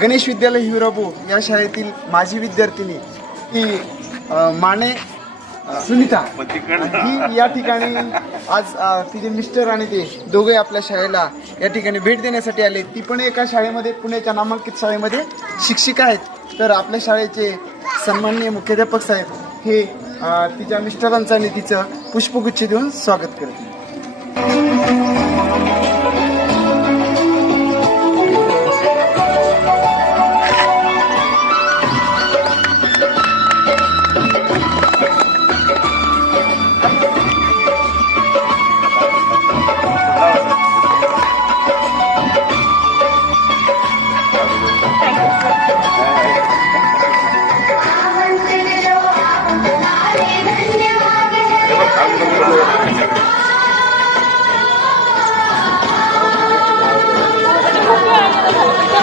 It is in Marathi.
गणेश विद्यालय हिवराबू या शाळेतील माजी विद्यार्थिनी ही माने सुनीता ही या ठिकाणी आज तिचे मिस्टर आणि ते दोघे आपल्या शाळेला या ठिकाणी भेट देण्यासाठी आले. ती पण एका शाळेमध्ये, पुण्याच्या नामांकित शाळेमध्ये शिक्षिका आहेत. तर आपल्या शाळेचे सन्माननीय मुख्याध्यापक साहेब हे तिच्या मिस्टरांचं आणि तिचं पुष्पगुच्छ देऊन स्वागत करतील.